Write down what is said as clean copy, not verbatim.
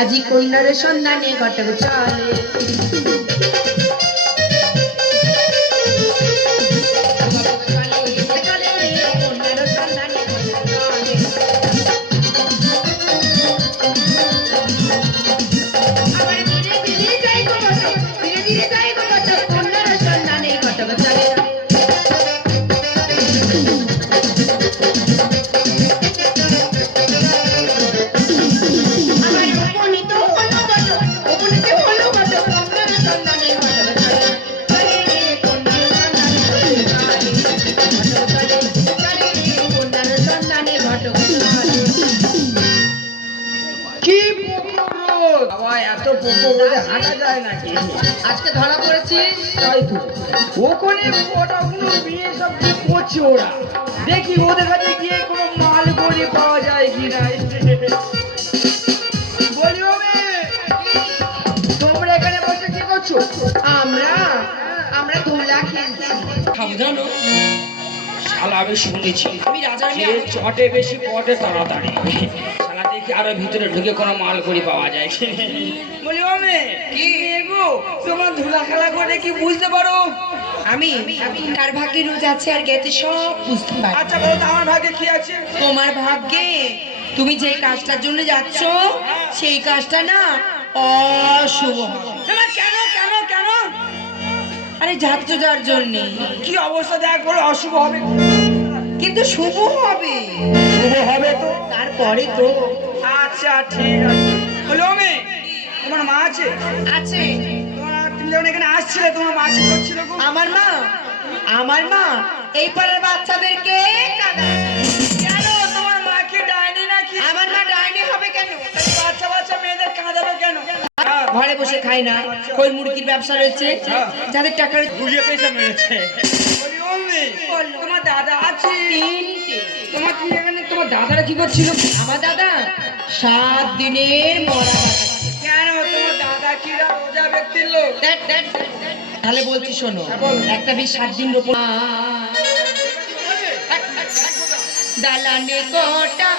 আজি কন্যার সন্ধানে ঘটক চলে হাঁটা যায় নাকি? আজকে ধরা পড়েছিস তাই তো ওখানে কটাগুলো মেয়ে সব কি করছে ওরা, দেখি ওদের কাছে গিয়ে কোনো মাল করে পাওয়া যায় কিনা। বলি তোমরা এখানে বসে কি করছো? আমরা আমরা ধুলা খেলছি। সাবধানো শালা, আমি শুনেছি আমি রাজার মেয়ে, চটে বেশি পটে তাড়াতাড়ি। শালা দেখি আরো ভিতরে ঢুকে কোনো মাল করে পাওয়া যায়। বলি কি গো, তোমার ধুলা খেলা করে কি বুঝতে পারো? আমি কার ভাগ্যে রোজ আছে আর গেছে সব বুঝতে পারি। আচ্ছা বলো তো আমার ভাগ্যে কি আছে? তোমার ভাগ্যে তুমি যেই কাজটার জন্য যাচ্ছ সেই কাজটা না অশুভ হবে। কেন কেন কেন? আরে যাচ্ছ যার জন্য কি অবস্থা দেখ বলো, অশুভ হবে কিন্তু শুভ হবে। শুভ হবে তো তারপরে তো আচ্ছা ঠিক আছে। বলো তোমার মা আছে? আছে। তুমি যখন এখানে আসছিলে তোমার মা কি করছিল গো? আমার মা এই পাড়ার বাচ্চাদেরকে কেন তোমার মা কি ডাইনি নাকি? আমার মা ডাইনি হবে কেন? বাচ্চা বাচ্চা মেয়েদের কাঁদাবে কেন? ঘরে বসে খাই না, কই মুরগির ব্যবসা রয়েছে, যাদের টাকা বুঝিয়ে পেয়েছে মেরেছে। তোমার দাদা আছে? তুমি এখানে তোমার দাদারা কি করছিল? আমার দাদা 7 দিনের মরা কেন তোমার দাদা কি রোজা ব্যক্তির লোক? তাহলে বলছি শোনো, একটা বেশ 7 দিন রোপণ দালানে কোটা